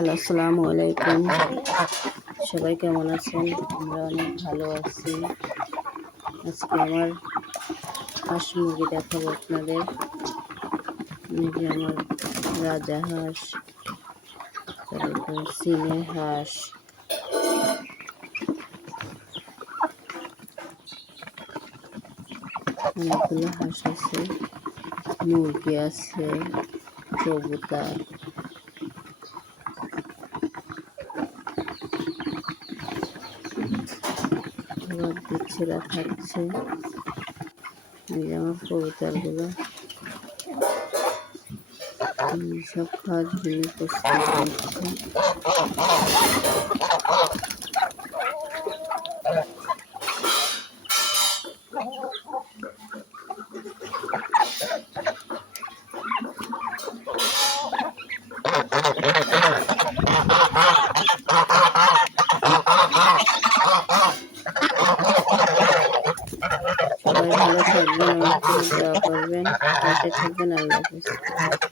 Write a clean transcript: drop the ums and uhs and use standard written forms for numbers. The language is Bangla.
হ্যালো, আসসালামু আলাইকুম। সবাই কেমন আছেন? আমরা অনেক ভালো আছি। আজকে আমার হাঁস মুরগি দেখাবো আপনাদের। এই যে আমার রাজাহাঁস, তারপর চীনের হাঁস, অনেকগুলো হাঁস আছে, মুরগি আছে, কবুতর, আবার বাচ্চারা খাচ্ছে। এই যে আমার কবুতরগুলো সব খাওয়ার জন্য প্রস্তুত হচ্ছে। সবাই ভালো থাকবেন, আমার জন্য দোয়া করবেন, পাশে থাকবেন। আল্লাহ হাফেজ।